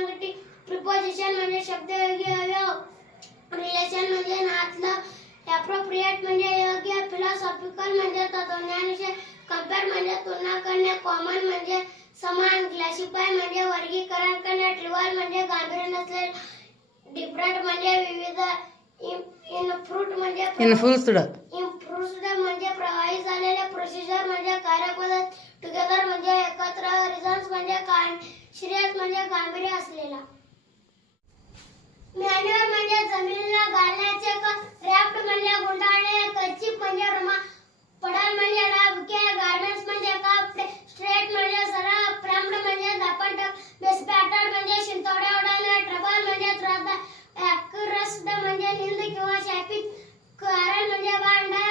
अंगठी प्रिपोजिशन म्हणजे शब्द योग्य अवयव रिलेशन म्हणजे नातलं. ॲप्रोप्रिएट म्हणजे योग्य फिलॉसॉफिकल म्हणजे तत्वज्ञानविषय कंपेअर म्हणजे तुलना करणे. कॉमन म्हणजे समान. क्लासिफाय म्हणजे वर्गीकरण करणे. ट्रिवल म्हणजे गांभीर्य नसले डिफरंट म्हणजे विविध. इनफ्रुट म्हणजे इनफ्रुस्ड इनफ्रुस्ड म्हणजे प्रवाही झालेले. प्रोसिजर म्हणजे कार्यपद्धती. श्रेयस म्हणजे गांभीर्य असलेला. मॅन्युअर म्हणजे जमिनीला घालण्याचे रॅफ्ट म्हणजे गुंडाळणे कच्ची म्हणजे रुमा पडाल म्हणजे डाबके गार्मेंट्स म्हणजे कपडे स्ट्रेट म्हणजे सरळ प्रांब्ड म्हणजे दपट बेस पॅटर्न म्हणजे शिंतोड्या उडाले ट्रबल म्हणजे त्रदा ॲक्रस्ड म्हणजे निंद किंवा शापित कारण म्हणजे भांडण